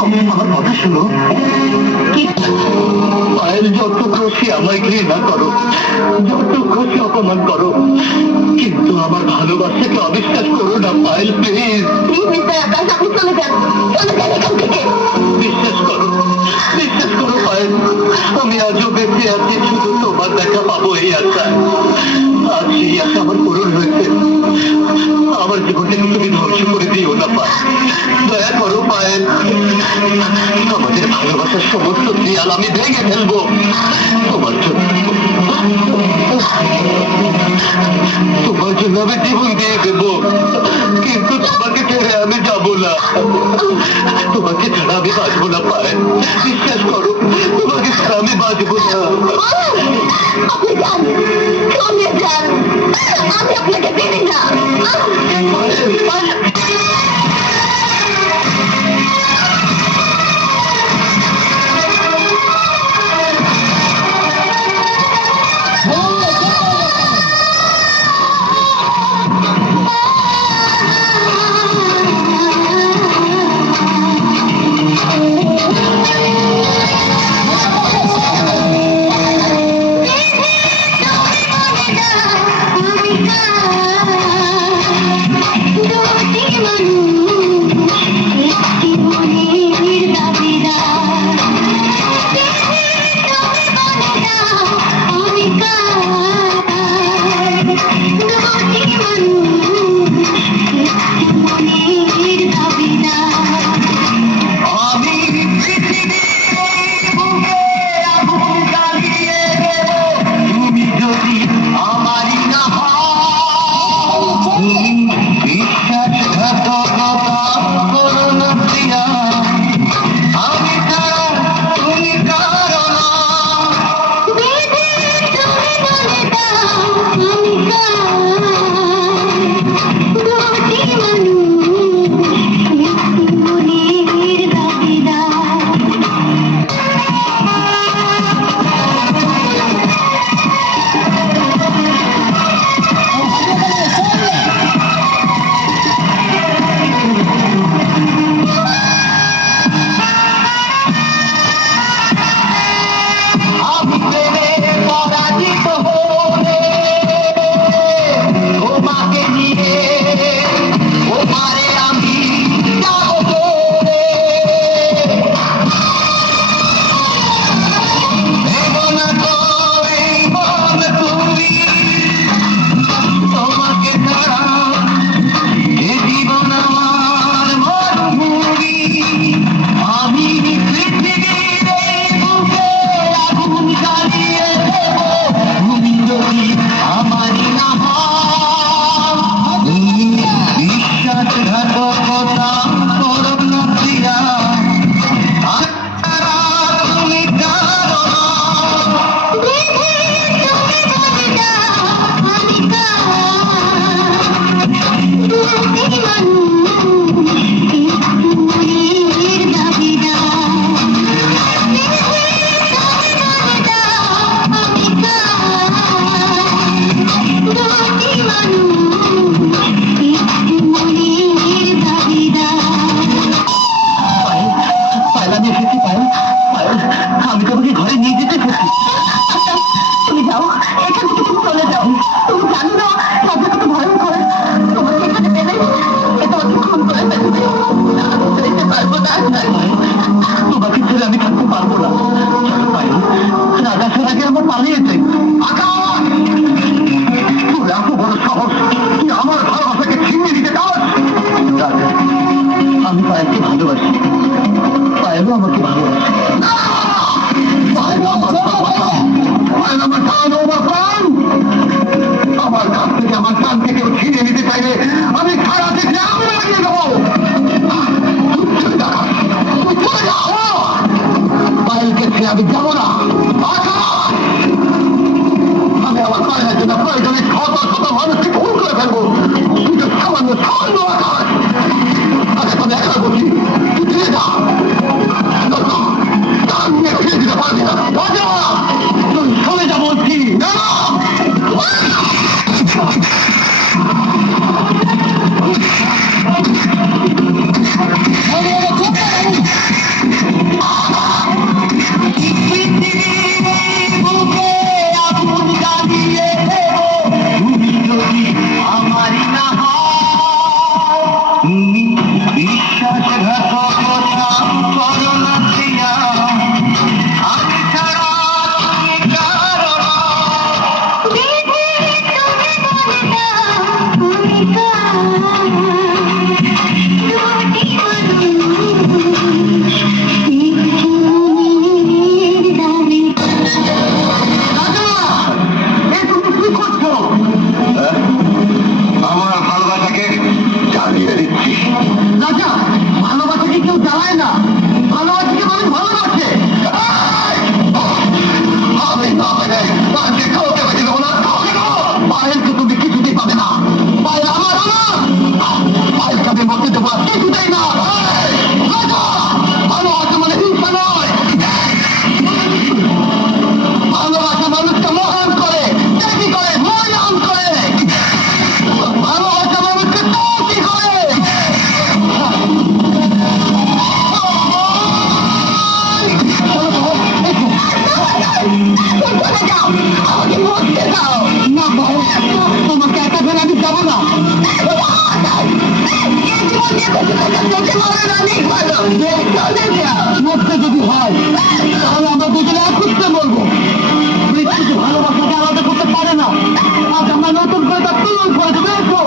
আমার কথা শুনো। পায়েল, যত খুশি আমায় ঘৃণা করো, যত খুশি অপমান করো, কিন্তু আমার ভালোবাসাকে অবিশ্বাস করো না পায়েল, প্লিজ। চলে যান, চলে যান এখান থেকে। বিশ্বাস করো, বিশ্বাস করো পায়েল, আমি আজও বেঁচে আছি শুধু তোমার দেখা পাবো এই আশায়। আজ সেই আশা আমার পূরণ হয়েছে। আমার জীবনটাকে তুমি ধ্বংস করে দিও না পায়েল, দয়া করো পায়েল। আমাদের ভালোবাসার সমস্ত দেয়াল আমি ভেঙে ফেলবো তোমার জন্য। তোমার জন্য আমি জীবন দিয়ে দেবো, কিন্তু তোমাকে ছেড়ে আমি যাবো না। তোমাকে ছাড়া আমি বাঁচবো না পায়েল, বিশ্বাস করো, তোমাকে ছাড়া আমি বাঁচবো না। আপনি যান, চলে যান, আমি আপনাকে চিনি না। রাজা, ভালোবাসাকে কেউ জ্বালায় না, ভালোবাসাকে মানুষ ভালোবাসে। আমি না মেনে পায়েলকে কাউকে বেঁচে দেবো না, কাউকে দেবো। পায়েলকে তুমি কিছুতেই পাবে না, পায়েল আমার না, পায়েলকে আমি মরতে দেবো না, কিছুতেই না। রাজা, ভালোবাসা মানে হিংসা নয়, ভালোবাসা মানুষকে মহান করে, ত্যাগী করে, মূল্যায়ন করে, ভালোবাসা মানুষকে ত্যাগী করে। আমাকে মরতে দাও না, তোমাকে একা ফেলে আমি যাবো না। মরতে যদি হয় তাহলে আমরা দুজনে একত্রে মরবো। মৃত্যুকে ভালোবাসাকে আলাদা করতে পারে না। আজ আমরা নতুন করে তার তুলন করে দেবো।